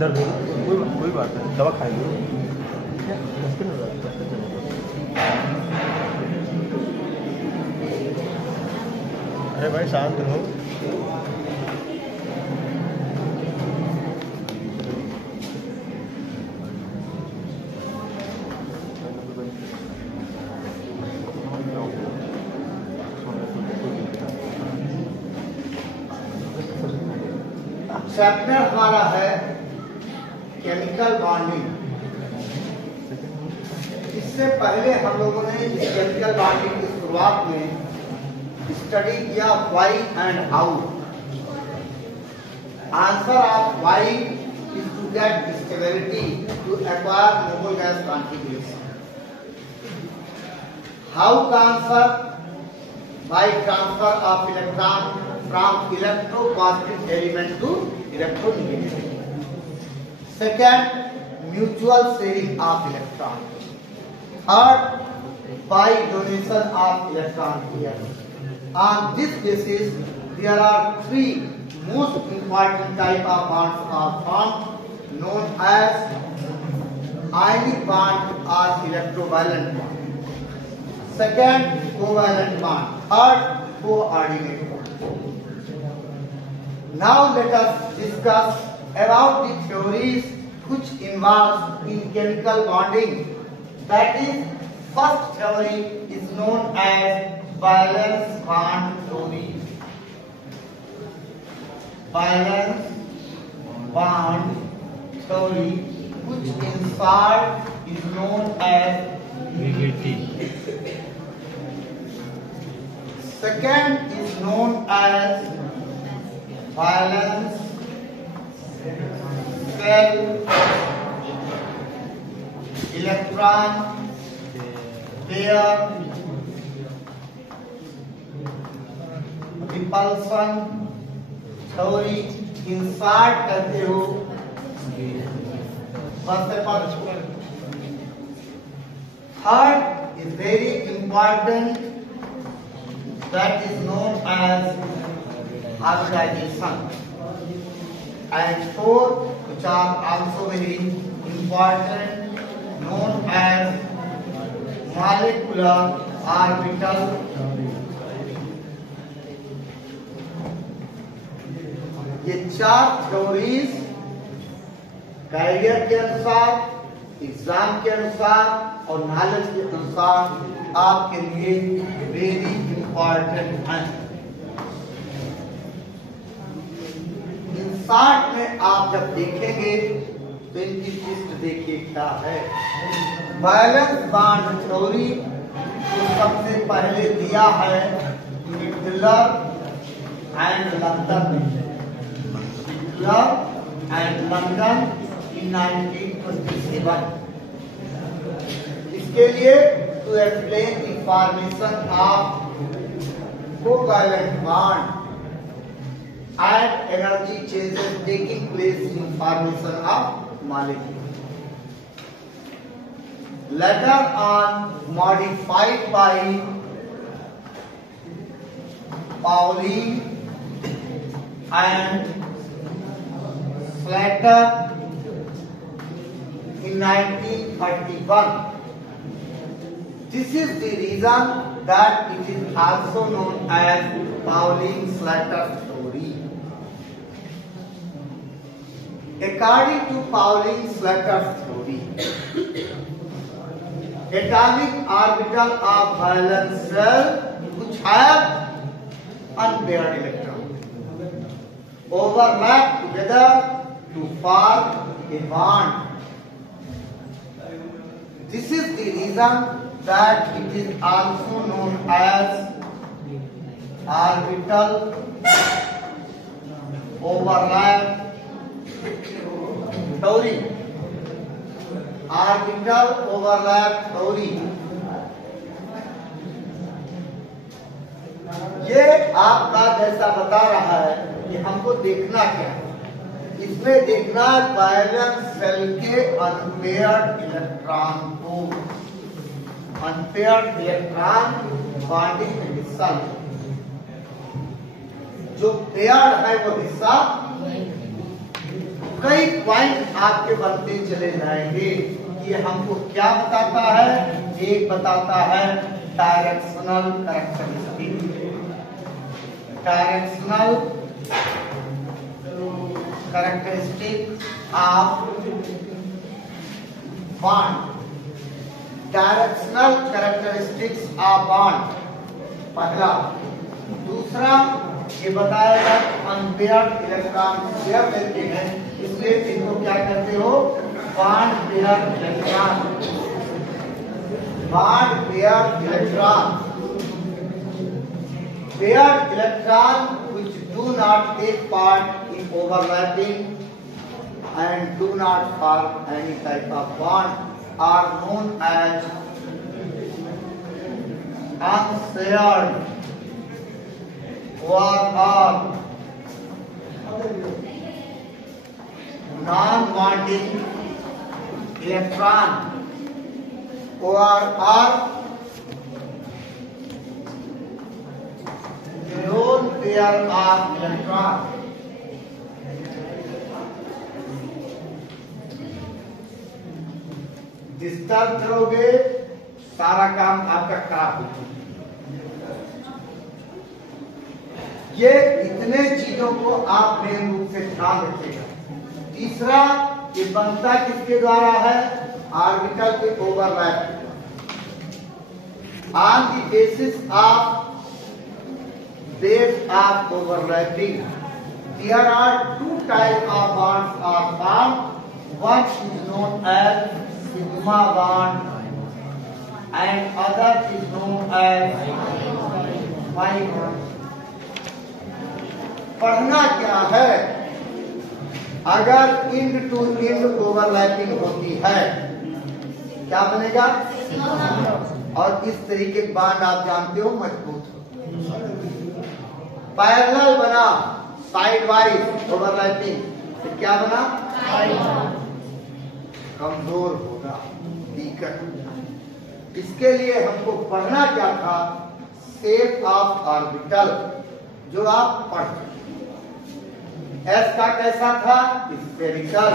दर्द कोई बात नहीं, दवा खाएंगे। अरे भाई शांत रहो। चैप्टर हमारा है केमिकल बॉन्डिंग। इससे पहले हम लोगों ने इस केमिकल बॉन्डिंग की शुरुआत में स्टडी किया why and how. Answer of why is to get stability to acquire noble gas configuration. How का answer by transfer of electron from electropositive element to electronegative. Second, mutual sharing of electron. Third, by donation of electron pairs. On this basis, there are three most important type of bonds are formed, known as ionic bond or electrovalent bond. Second, covalent bond. Third, coordinate bond. Now let us discuss about the theories which involve in chemical bonding. That is, first theory is known as valence bond theory. Valence bond theory, which in short is known as VBT. Second is known as valence shell electron pair repulsion theory। In short कहते हो third is very important, that is known as hybridization, and fourth, which are also very important, known as molecular orbital. ये चार theories career के अनुसार, exam के अनुसार और knowledge के अनुसार आपके लिए वेरी इंपॉर्टेंट है। शॉर्ट में आप जब देखेंगे तो इनकी लिस्ट देखिए क्या है। वैलेंस बॉन्ड थ्योरी तो सबसे पहले दिया है मिडलर एंड लंदन in 1927। इसके लिए to explain the formation of covalent bond and energy changes taking place in formation of molecule. Later on, modified by Pauling and Slater in 1931. This is the reason that it is also known as Pauling-Slater theory. According to Pauling-Slater's theory, atomic orbital of valence shell which have unpaired electrons overlap together to form a bond. This is the reason that it is also known as orbital overlap theory। Orbital overlap theory ये आपका जैसा बता रहा है कि हमको देखना क्या है। इसमें देखना वैलेंस शेल के अनपेयर्ड इलेक्ट्रॉन को, अनपेयर्ड इलेक्ट्रॉन बॉन्डिंग में हिस्सा ले, जो पेयर्ड है वो हिस्सा कई पॉइंट आपके बनते चले जाएंगे। ये हमको क्या बताता है? एक बताता है directional characteristic, directional characteristic of bond, directional characteristics of bond पहला। दूसरा ये बताएगा अनपेयर्ड इलेक्ट्रॉन शेयर लेते हैं, इसलिए इनको क्या कहते हो? Bond pair electron, bond pair electron, pair electron which do not take part in overlapping and do not form any type of bond are known as unshared or non-bonding electron or lone pair of electron। Disturb करोगे सारा काम आपका खराब होगा। ये इतने चीजों को आप मेन रूप से ध्यान रखिएगा। तीसरा, ये बनता किसके द्वारा है? ऑर्बिटल के overlap. On the basis of base of overlapping, there are two types of bonds are formed. One is known as sigma bond and other is known as pi bond। पढ़ना क्या है? अगर इंड टू इंड ओवरलैपिंग होती है क्या बनेगा? और इस तरीके के बांड आप जानते हो मजबूत हो। पैरेलल बना साइड वाइज ओवरलैपिंग, तो क्या बना? कमजोर होगा, वीकर। इसके लिए हमको पढ़ना क्या था? शेप ऑफ ऑर्बिटल, जो आप पढ़ चुके। एस का कैसा था? स्फेरिकल।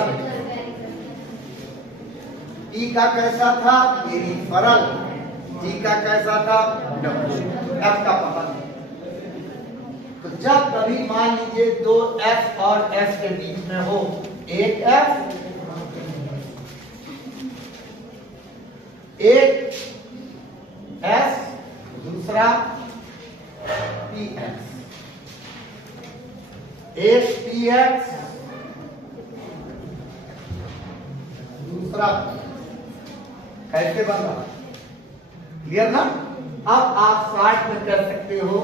टी का कैसा था? पेरिफेरल। टी का कैसा था? डब्ल्यू। एफ का पता नहीं। तो जब कभी मान लीजिए दो एफ और एस के बीच में हो, एक एफ एक एस, दूसरा पी एक्स, एक पी एक्स दूसरा कैसे बन रहा? क्लियर ना? अब आप शॉर्ट में कर सकते हो।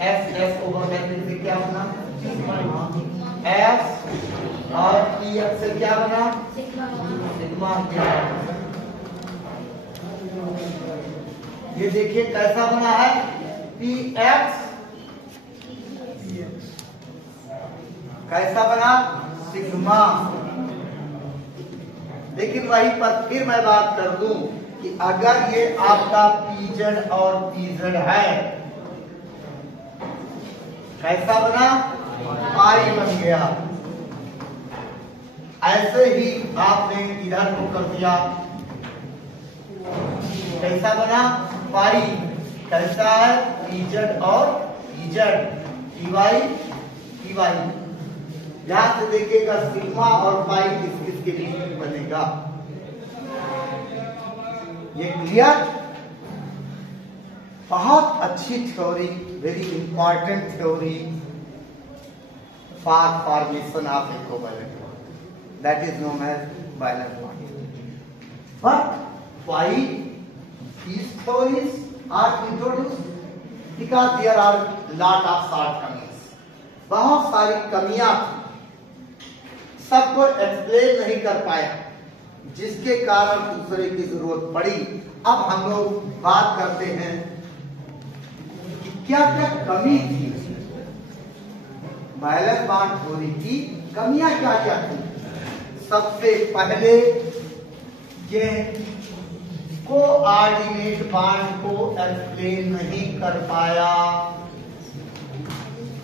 एस एस ओवरलैपिंग से क्या बना? एस और पी एक्स से क्या बना? सिग्मा। ये देखिए कैसा बना है? पी एक्स कैसा बना? सिग्मा। लेकिन वहीं पर फिर मैं बात कर दूं कि अगर ये आपका पीजेड और पीजेड है, कैसा बना? पाई बन गया। ऐसे ही आपने इधर को कर दिया, कैसा बना? पाई। कैसा है? पीजेड और पीजेड, पीवाई पीवाई। यहां से देखिएगा सिग्मा और पाई किस किस के बीच में बनेगा। ये क्लियर? बहुत अच्छी theory, very important theory for formation of a covalent bond, that is known as valence bond. But why these theories are introduced? Because there are lot of shortcomings, बहुत सारी कमियां थी, सबको एक्सप्लेन नहीं कर पाया, जिसके कारण दूसरे की जरूरत पड़ी। अब हम लोग बात करते हैं कि क्या क्या कमी थी वैलेंस बॉन्ड थ्योरी की। कमियां क्या क्या थी? सबसे पहले ये कोऑर्डिनेट बॉन्ड को एक्सप्लेन नहीं कर पाया।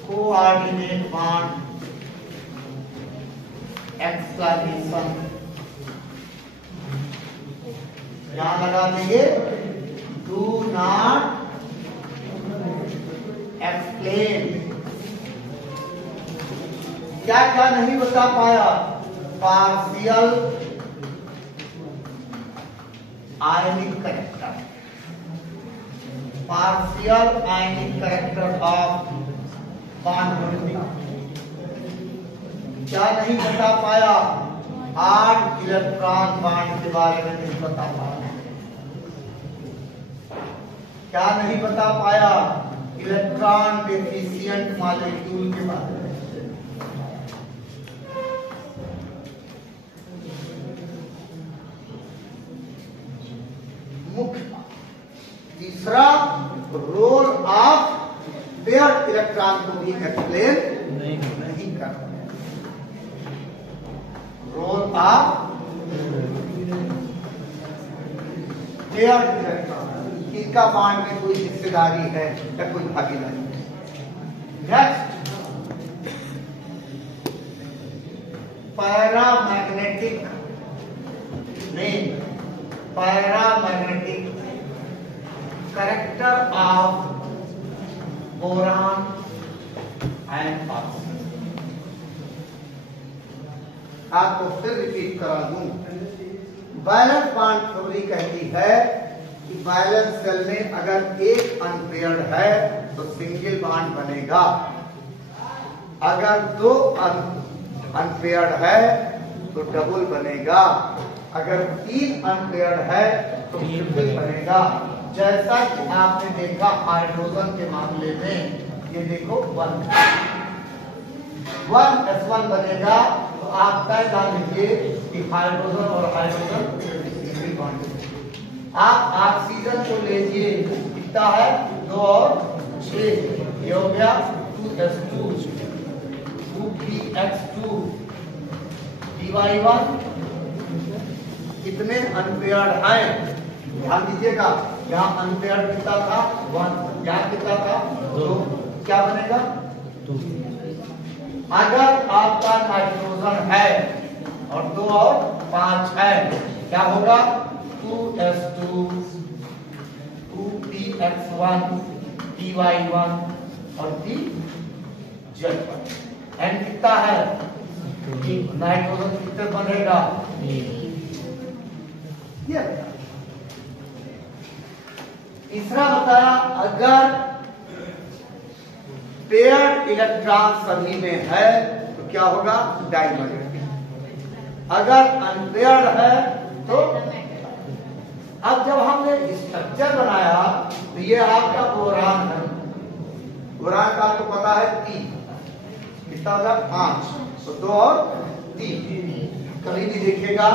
कोऑर्डिनेट बॉन्ड एक्सप्लेनेशन यहां लगा देंगे, डू नॉट एक्सप्लेन। क्या क्या नहीं बता पाया? Partial ionic character, partial ionic character of bond. क्या नहीं बता पाया? 8 इलेक्ट्रॉन बॉन्ड के बारे में नहीं बता पाया। क्या नहीं बता पाया? इलेक्ट्रॉन डेफिशिएंट मॉलिक्यूल के बारे में। मुख्य तीसरा, रोल ऑफ पेयर्ड इलेक्ट्रॉन को भी एक्सप्लेन नहीं कर। रोल ऑफ पेयर्ड इलेक्ट्रॉन, किसका बॉन्ड में कोई हिस्सेदारी है या कोई भागीदारी है। नेक्स्ट, पैरामैग्नेटिक नहीं, paramagnetic character of boron and oxygen. आपको फिर रिपीट करा दूं, बैलेंस बॉन्ड थ्योरी कहती है कि बैलेंस सेल में अगर एक अनपेयर्ड है तो सिंगल बॉन्ड बनेगा, अगर 2 अनपेयर्ड है तो डबल बनेगा, अगर 3 अनपेयर्ड है तो ट्रिपल बनेगा। जैसा कि आपने देखा हाइड्रोजन के मामले में, ये देखो 1s1 बनेगा, तो आप तय कर लीजिए कि हाइड्रोजन और हाइड्रोजन सिंगल बॉन्ड। आप ऑक्सीजन को लीजिए, कितना है 2 और 6, ये हो गया 2s2 2px2 dy1। कितने अनपेयर्ड हैं ध्यान दीजिएगा, यहाँ अनपेयर्ड कितना था 1, यहाँ कितना था 2, क्या बनेगा 2। अगर आपका नाइट्रोजन है और 2 और 5 है, क्या होगा 2s2 2px1 dy1 और dz1। एंड कितना है नाइट्रोजन कितने बनेगा ये। तीसरा बताया, अगर पेयर्ड इलेक्ट्रॉन सभी में है तो क्या होगा डायमैग्नेटिक, अगर अनपेयर्ड है तो। अब जब हमने स्ट्रक्चर बनाया तो ये आपका बोरान है, बोरान का आपको पता है 3, कितना होगा 5, तो 2 और 3। कभी भी देखिएगा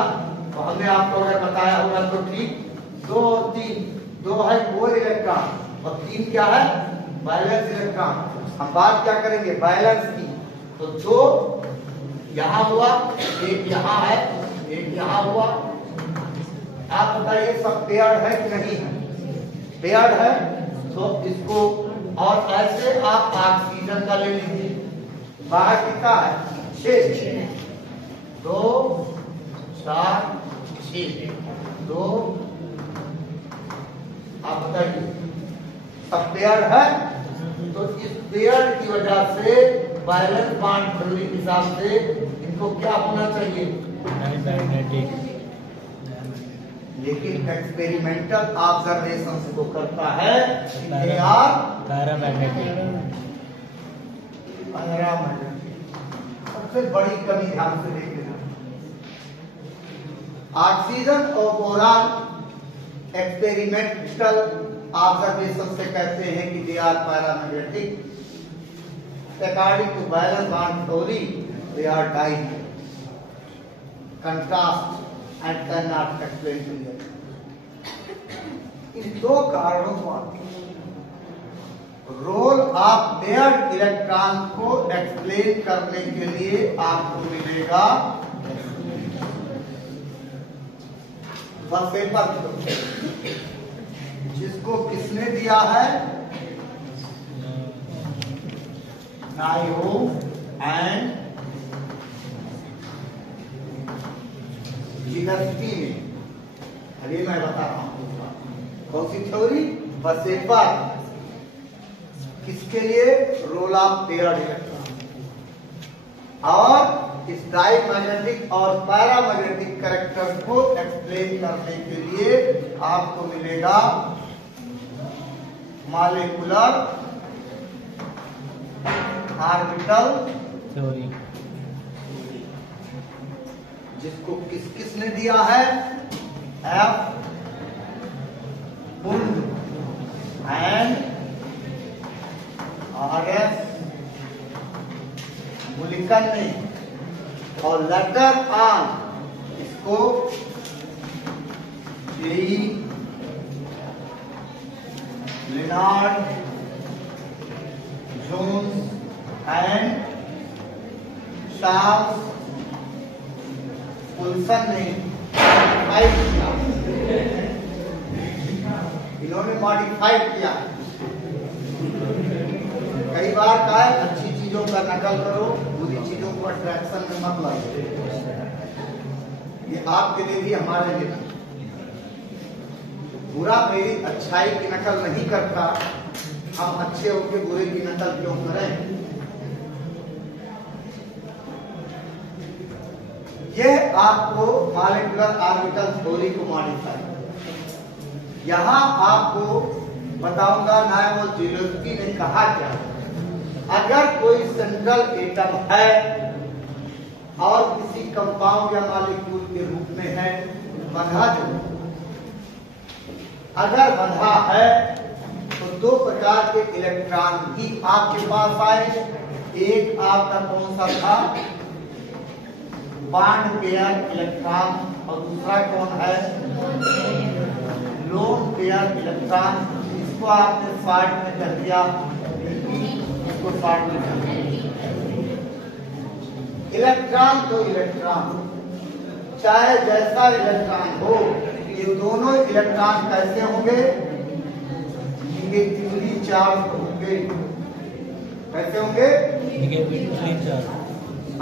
तो हमने आपको अगर बताया होगा तो ठीक, 2 और 3, 2 है कोर इलेक्ट्रॉन और 3 क्या है बैलेंस इलेक्ट्रॉन। हम बात क्या करेंगे बैलेंस की, तो 2 यहां हुआ, 1 यहां है, 1 यहां हुआ। आप बताइए सब पेयर्ड है कि नहीं है? पेयर्ड है तो इसको, और ऐसे आप ऑक्सीजन का ले लीजिए, बाहर कितना है 6, 2 4 6 2। आप बताइए सब पेयर है, तो इस पेयर की वजह से बैलेंस बॉन्ड थ्योरी के हिसाब से इनको क्या होना चाहिए मैग्नेटिक। लेकिन एक्सपेरिमेंटल ऑब्जर्वेशन को करता है दे आर पैरामैग्नेटिक। सबसे बड़ी कमी ध्यान से देख लेना, ऑक्सीजन और बोरान एक्सपेरिमेंटल ऑब्जर्वेशन से कहते हैं कि they are paramagnetic. According to valence bond theory they are died contrast and can not explain to you. इन 2 कारणों पर रोल ऑफ पेयर्ड इलेक्ट्रॉन को एक्सप्लेन करने के लिए आपको मिलेगा पेपर, जिसको किसने दिया है नायो एंड जीएसटी में, अभी मैं बता रहा हूँ कौन सी थ्योरी, बस एक बार किसके लिए, रोल ऑफ पेयर्ड इलेक्ट्रॉन, और इस डाईमैग्नेटिक और पैरामैग्नेटिक कैरेक्टर्स को एक्सप्लेन करने के लिए आपको मिलेगा मॉलिक्यूलर ऑर्बिटल थ्योरी, जिसको किसने दिया है, एफ बुंड एंड आर.एस. मुलिकन ने, और लेटर ऑन इसको लिनार्ड, जोन्स एंड चार्ल्स उल्सन ने मॉडिफाइड किया, इन्होंने मॉडिफाइड किया। कई बार का है अच्छी चीजों का नकल करो, बुरी चीजों को अट्रैक्शन में मत लाओ, ये आपके लिए भी हमारे लिए भी। बुरा मेरी अच्छाई की नकल नहीं करता, हम अच्छे होकर बुरे की नकल क्यों करें। यह आपको मॉलिक्यूलर ऑर्बिटल थ्योरी को मॉडिफाई, यहां आपको बताऊंगा नायमोजिलोस्की ने कहा क्या, अगर कोई सेंट्रल एटम है और किसी कंपाउंड या मॉलिक्यूल के रूप में है बंधा, जो अगर बंधा है तो दो प्रकार के इलेक्ट्रॉन ही आपके पास आए, एक आपका कौन सा था, बॉन्ड पेयर इलेक्ट्रॉन, और दूसरा कौन है, लोन पेयर इलेक्ट्रॉन। इसको आपने शॉर्ट में कर दिया, इसको शॉर्ट में कर दिया। इलेक्ट्रॉन तो इलेक्ट्रॉन, चाहे जैसा इलेक्ट्रॉन हो, ये दोनों इलेक्ट्रॉन कैसे होंगे, निगेटिवली चार्ज होंगे। कैसे होंगे, निगेटिवली चार्ज।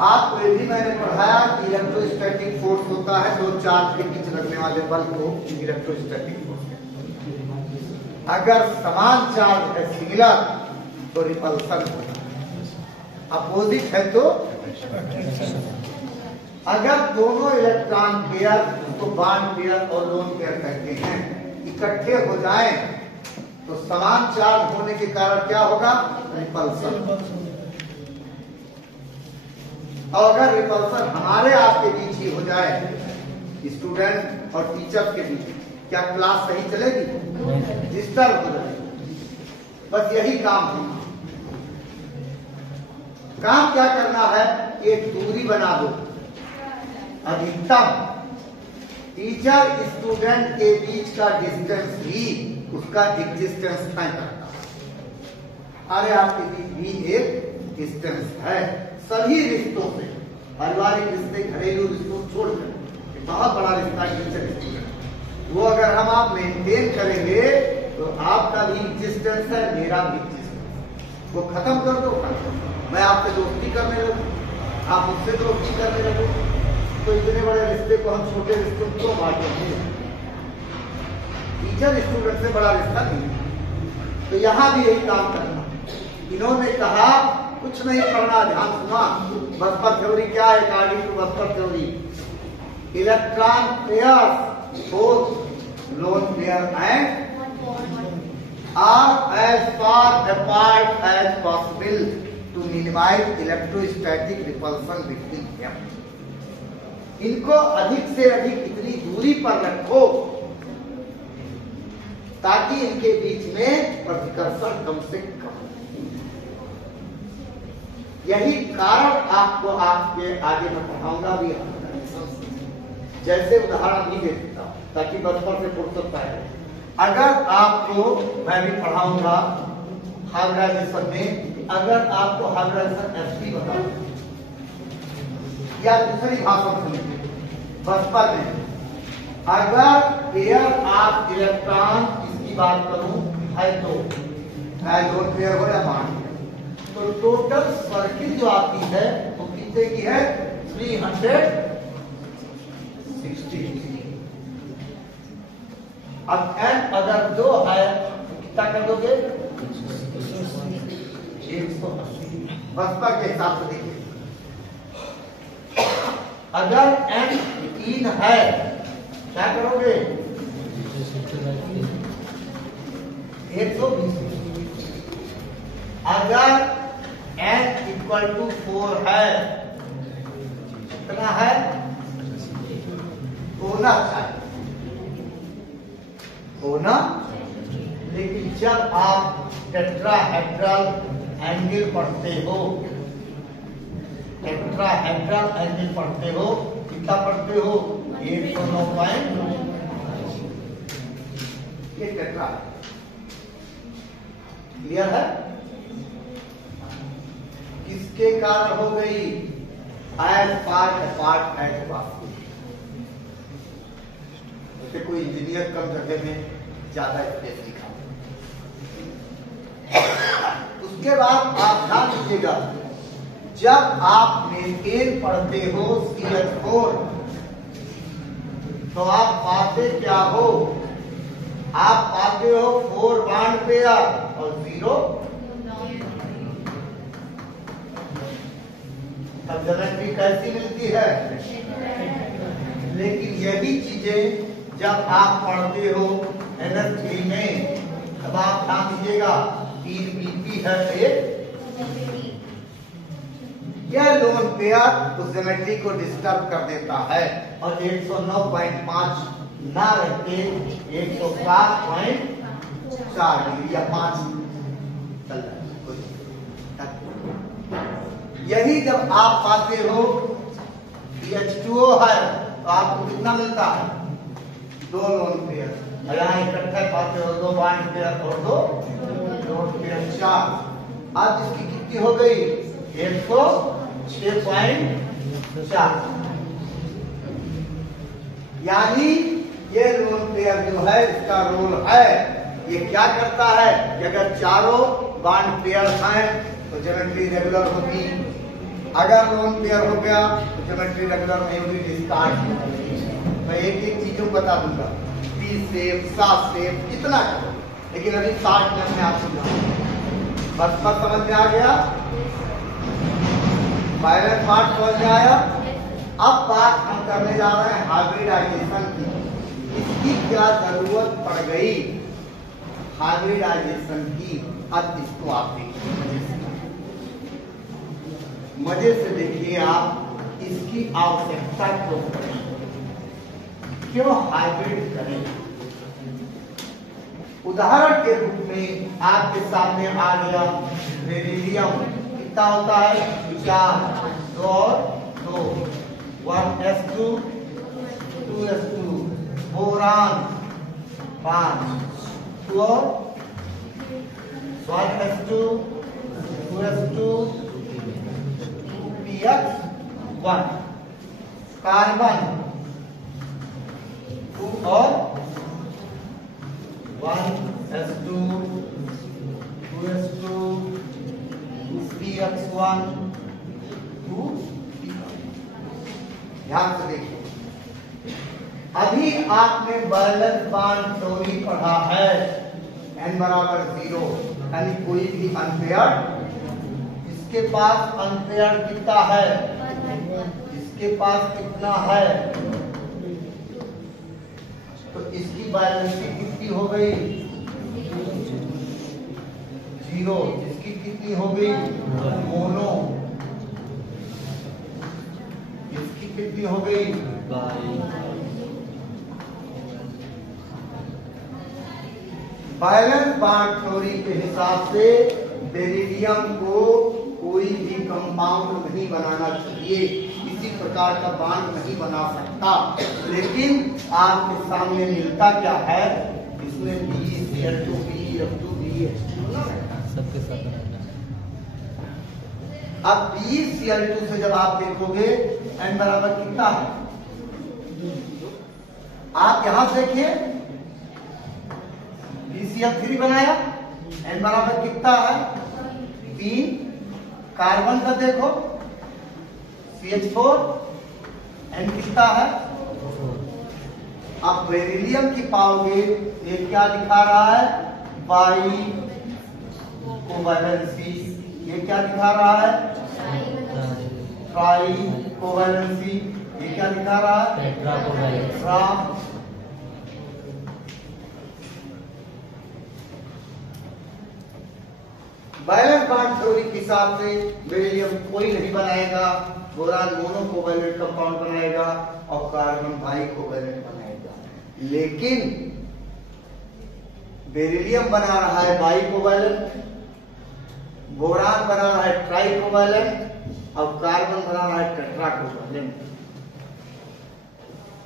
आपको ये भी मैंने पढ़ाया कि इलेक्ट्रोस्टैटिक फोर्स होता है दो चार्ज के बीच लगने वाले बल को इलेक्ट्रोस्टैटिक फोर्स कहते हैं। अगर समान चार्ज है सिमिलर तो रिपल्सन होगा, अपोजिट है तो अगर दोनों इलेक्ट्रॉन पेयर तो बॉन्ड पेयर और लोन पेयर कहते हैं, इकट्ठे हो जाएं तो समान चार्ज होने के कारण क्या होगा, रिपल्सन। और अगर रिपल्सन हमारे आपके बीच ही हो जाए, स्टूडेंट और टीचर के बीच, क्या क्लास सही चलेगी, डिस्टर्ब हो जाएगी। बस यही काम है। काम क्या करना है, एक दूरी बना दो, अधिकतम टीचर स्टूडेंट के बीच का डिस्टेंस ही उसका एग्जिस्टेंस तय करता है। अरे आपके बीच भी एक डिस्टेंस है, सभी रिश्तों से, पारिवारिक रिश्ते, घरेलू रिश्तों छोड़कर बहुत बड़ा रिश्ता है, वो अगर हम आप मेंटेन करेंगे तो आपका भी एग्जिस्टेंस है, मेरा भी एग्जिस्टेंस। वो खत्म कर दो, मैं आपसे दोस्ती करने लगूं, आप मुझसे दोस्ती करने लगो, तो इतने बड़े रिश्ते को हम छोटे रिश्तों में क्यों बांटेंगे। टीचर स्टूडेंट से बड़ा रिश्ता नहीं। तो यहाँ भी यही काम करना। इन्होंने कहा कुछ नहीं करना, ध्यान सुना, बसपर थ्योरी क्या है, according to VSEPR theory, electron pairs both lone pair and are as far apart as possible to minimize electrostatic repulsion between them. इनको अधिक से अधिक इतनी दूरी पर रखो ताकि इनके बीच में प्रतिकर्षण कम से कम। यही कारण आपको आपके आगे मैं पढ़ाऊंगा भी, जैसे उदाहरण नहीं दे सकता ताकि बचपन से फुर्सत पाए। अगर आपको मैं भी पढ़ाऊंगा हाइब्रिडाइजेशन में, अगर आपको हाइब्रिडाइजेशन एसपी बताऊं या दूसरी भाषा सुनिए, बचपन में अगर पेयर ऑफ इलेक्ट्रॉन इसकी बात करूं है तो लोन पेयर हो या बॉन्ड, तो टोटल सर्किट जो आती है वो कितने की है, 360। अब n अगर 2 है कितना कर दोगे? 180 बसपा के हिसाब से देखिए। अगर n 3 है क्या करोगे? 120। अगर n इक्वल टू 4 है कितना है? होना लेकिन जब आप टेट्राहेड्रल एंगल पढ़ते हो, टेट्राहेड्रल एंगल पढ़ते हो कितना पढ़ते हो? 109 ये टेट्रा क्लियर है? किसके कारण हो गई? एज पार्ट अपार्ट एज वास्तु। जैसे कोई इंजीनियर कम जगह में ज्यादा स्पेस लिखा। उसके बाद आप ध्यान दीजिएगा, जब आप मेथेन पढ़ते हो CH4 तो आप पाते क्या हो? आप पाते हो 4 बॉन्ड पेयर और 0 तब ज्योमेट्री कैसी मिलती है? लेकिन यही चीजें जब आप पढ़ते हो NH3 में तब आप ध्यान दीजिएगा 3 PP है यह लोन पेयर उस ज्योमेट्री को डिस्टर्ब कर देता है और 109.5 ना रखते 107.4 डिग्री या 5 चल रहा है। यही जब आप पाते हो H2O है तो आपको कितना मिलता है? 2 लोन पेयर। यहाँ इकट्ठे पाते हो 2 बॉन्ड पेयर और 2 लोन पेयर 4। अब इसकी कितनी हो गई? 106.4। यानी ये लोन पेयर जो है इसका रोल है, ये क्या करता है कि अगर चारों बॉन्ड पेयर हैं तो ज्योमेट्री रेगुलर होगी। अगर लोन पेयर हो गया तो ज्योमेट्री रेगुलर नहीं होगी, डिस्कार्ड होगी। मैं एक एक चीजों बता दूंगा, पी सेप, सा सेप, कितना करो, लेकिन अभी 60 मिनट में आप समझाऊंगा। बस समझ में आ गया? वायरस पार्ट समझ में आया? अब बात हम करने जा रहे हैं हाइब्रिडाइजेशन की। इसकी क्या जरूरत पड़ गई हाइब्रिडाइजेशन की? अब इसको आप देखिए, मजे से देखिए आप, इसकी आवश्यकता क्यों पड़ी, क्यों हाइब्रिड करें? उदाहरण के रूप में आपके सामने आ गया बेरिलियम, कितना होता है? 4, 2 और 2, 1s2 2s2, बोरान 5, 2 और 1s2 2s2 2px1, कार्बन 2 और 1s2 2s2 2px1 2। ध्यान से देखिए, अभी आपने बैलेंस बॉन्ड थ्योरी पढ़ा है, n बराबर 0, यानी कोई भी अनपेयर्ड। इसके पास अनपेयर्ड कितना है? इसके पास कितना है? तो इसकी बैलेंसिटी कितनी हो गई? 0। इसकी कितनी हो गई? मोनो। इसकी कितनी हो गई? बैलेंस बॉन्ड थ्योरी के हिसाब से बेरिलियम को कोई भी कंपाउंड नहीं बनाना चाहिए, किसी प्रकार का बॉन्ड नहीं बना सकता। लेकिन आपके सामने मिलता क्या है? इसमें BeCl2 BeF2 BeH2 सबके साथ। अब BeCl2 से जब आप देखोगे n बराबर कितना है? आप यहां देखिए, BeCl3 बनाया, n बराबर कितना है? 3। कार्बन का देखो CH4, n कितना है? अब बेरिलियम की पाओगे, ये क्या दिखा रहा है? By covalency. ये क्या दिखा रहा है? Try covalency. ये क्या दिखा रहा है? Tetra covalency. Tetra. Valence bond theory के हिसाब से बेरिलियम कोई नहीं बनाएगा, बोरान मोनो कोवैलेंट कंपाउंड बनाएगा और कार्बन बाई कोवैलेंट बनाएगा। लेकिन बेरिलियम बना रहा है बाई कोवैलेंट, बोरान बना रहा है ट्राई कोवैलेंट और कार्बन बना रहा है टेट्रा कोवैलेंट।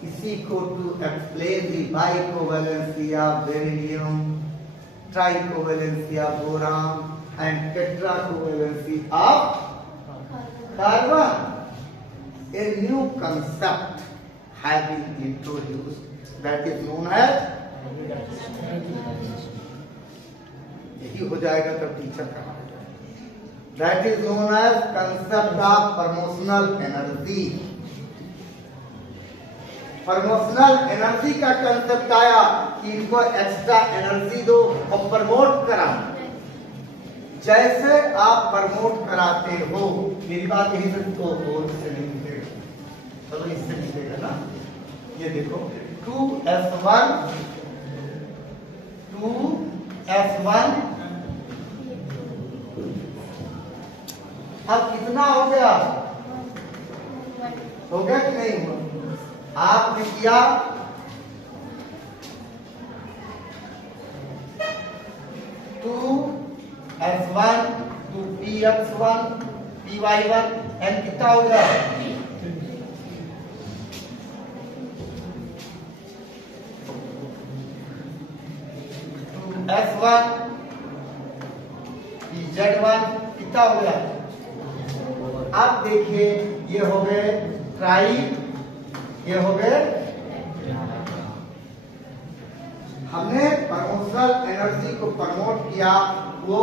इसी को to explain the bi covalency of beryllium, tri covalency of boron and tetra covalency of carbon, a new concept has been introduced that is known as, यही हो जाएगा तब टीचर का, that is known as concept of promotional energy। Promotional energy का concept आया कि इनको extra energy दो और प्रमोट करा। जैसे आप प्रमोट कराते हो, मेरी बात यही से तो और इससे नहीं मिलेगा, चलो इससे मिलेगा ना। ये देखो 2s1 अब कितना हो गया? हो गया कि नहीं हुआ? आपने किया 2s1 2px1 py1 n कितना हो गया? s1 pz1 कितना हो गया? अब देखिए ये हो गए ट्राई, ये हो गए। हमने प्रमोशनल एनर्जी को प्रमोट किया, वो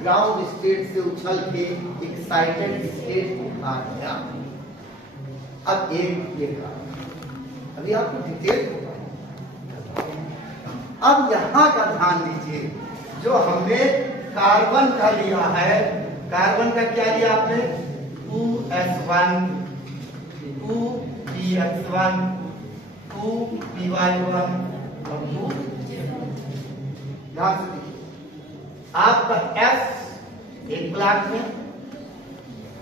ग्राउंड स्टेट से उछल के एक्साइटेड स्टेट को आ गया। अब एक ये का अभी आपको डिटेल होगा। अब यहां का ध्यान दीजिए, जो हमने कार्बन का लिया है, कार्बन का क्या लिया आपने? 2s1 2px1 2py1 और 2 ध्यान से देखिए, आपका S एक ब्लॉक में,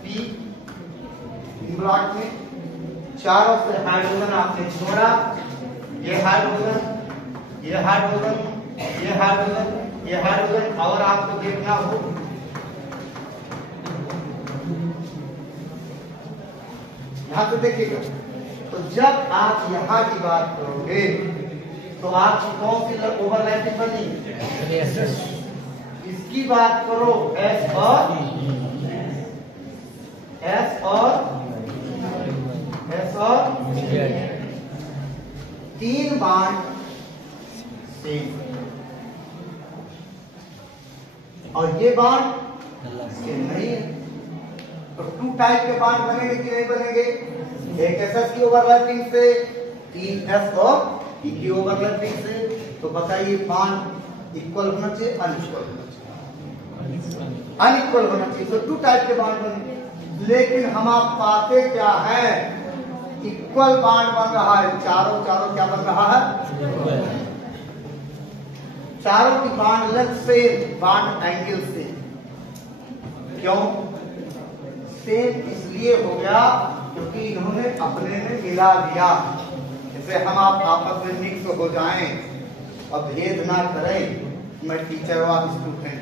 P ब्लॉक में, चारों से हाइड्रोजन आपने जोड़ा। ये हाइड्रोजन, ये हाइड्रोजन, ये हाइड्रोजन, ये हाइड्रोजन, और आपको देखना हो यहां से देखिएगा। तो जब आप यहां की बात करोगे तो आपकी कौन सी ओवरलैपिंग बनी? इसकी बात करो S और तीन बांड सेम, और ये बांड सेम नहीं है। तो टू टाइप के बांड बनेंगे कि नहीं बनेंगे? एक SS की ओवरलैपिंग से, 3S और P की ओवरलैपिंग से। तो बताइए बांड इक्वल होना चाहिए, अनइक्वल होना चाहिए? अनइक्वल होना चाहिए। तो टू टाइप के बांड बने, लेकिन हम आप पाते क्या है? इक्वल बांड बन रहा है। चारों क्या बन रहा है? चारों की बांड लेंथ से, बांड एंगल से। क्यों सेम? इसलिए हो गया क्योंकि इन्होंने अपने में मिला दिया। जैसे हम आप आपस में मिक्स हो जाएं और भेद ना करें, मैं टीचर व स्टूडेंट,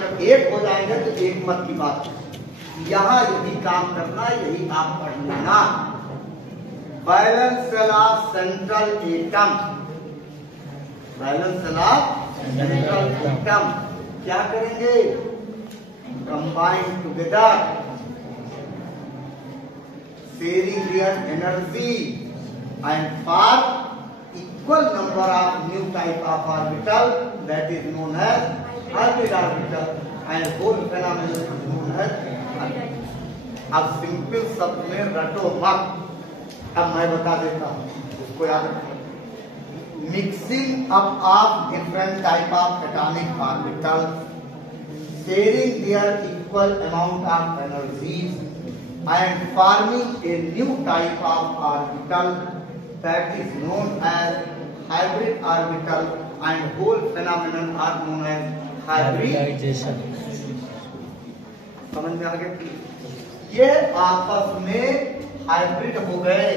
जब एक हो जाएंगे तो एक मत की बात। यहाँ यही काम करना, यही आप पढ़ लेना। Valence shell of central atom, valence shell of central atom क्या करेंगे? Combine together, sharing their energy, and for equal number of new type of orbital, that is known as hybrid orbital, and whole phenomenon is known as hybrid। अब simple शब्द में रटो मत, अब मैं बता देता हूँ। इसको याद रखें। Mixing up of different type of atomic orbitals sharing their equal amount of energies and forming a new type of orbital that is known as hybrid orbital, and whole phenomenon are known as hybridization. समझ में आ गया? ये आपस में hybrid हो गए।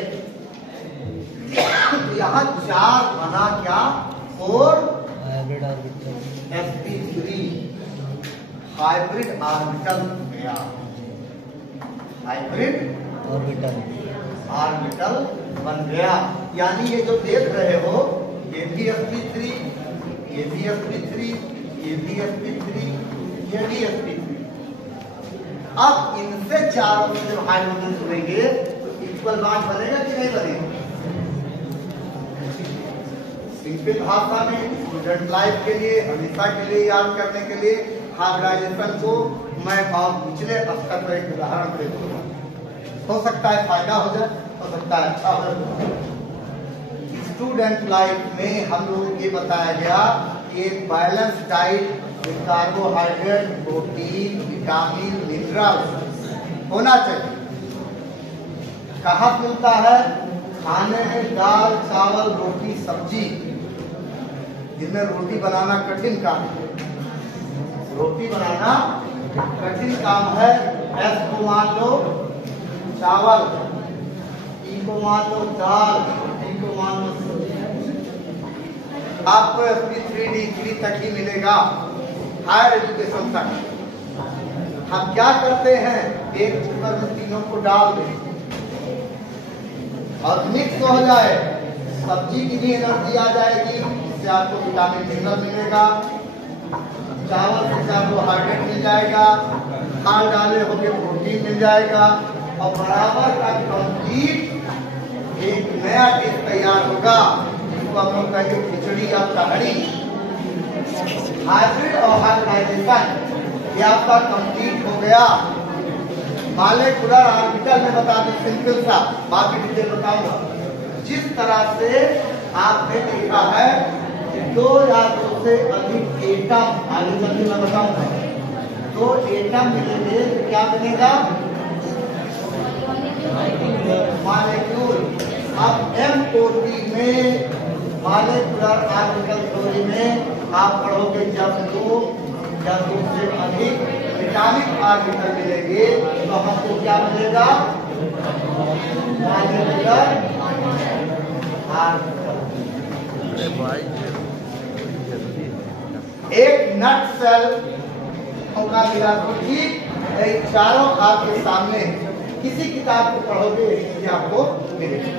यहाँ 4 बना क्या? 4 hybrid orbital sp3 hybrid orbital गया। हाइब्रिड ऑर्बिटल बन गया। यानी ये जो देख रहे हो, ये भी sp3, ये भी sp3, ये भी sp3, ये भी sp3। अब इनसे चारों में जब हाइड्रोजन जुड़ेंगे तो इक्वल बॉन्ड बनेगा कि नहीं बनेगा? सिंपल भाषा में स्टूडेंट लाइफ के लिए, हमेशा के लिए याद करने के लिए हाइब्रिडाइजेशन को मैं और पिछले स्तर पर एक उदाहरण दे दूंगा। हो सकता है फायदा हो जाए, हो सकता है अच्छा हो जाए। स्टूडेंट लाइफ में हम लोगों को ये बताया गया कि एक balance diet with carbohydrate, protein, vitamin, minerals होना चाहिए। कहाँ मिलता है? खाने में दाल, चावल, रोटी, सब्जी, जिनमें रोटी बनाना कठिन काम है। रोटी बनाना कठिन काम है। एस को मान लो चावल, ई को मान लो दाल, डी को मान लो सब्जी। आपको sp3 डिग्री तक ही मिलेगा हायर एजुकेशन तक। हम क्या करते हैं? एक कुकर में तीनों को डाल दें और मिक्स हो जाए, सब्जी की भी एनर्जी आ जाएगी, इससे आपको विटामिन मिनरल मिलेगा, चावल से कार्बोहाइड्रेट मिल जाएगा, दाल डाले होके प्रोटीन मिल जाएगा, और बराबर का कंप्लीट एक नया डिश तैयार होगा, जिसको हम लोग कहेंगे खिचड़ी या कढ़ी। हाइब्रिड और हाइब्रिडाइजेशन ये आपका कंप्लीट हो गया। मॉलिक्यूलर ऑर्बिटल में बता दें सिंपल सा, बाकी डिटेल बताऊंगा। जिस तरह से आपने देखा है 2 या 2 से अधिक एटम, आगे चलकर मैं बताऊंगा, 2 एटम मिलेंगे तो क्या बनेगा? मॉलिक्यूल। अब MOT में मॉलिक्यूलर ऑर्बिटल थ्योरी में आप पढ़ोगे जब 2 या 2 से अधिक एटॉमिक ऑर्बिटल मिलेंगे तो हमको क्या मिलेगा? Molecular orbital. एक नट सेल होगा मिला तो ठीक चारों आपके सामने, किसी किताब को पढ़ोगे यही चीजें आपको मिलेगी।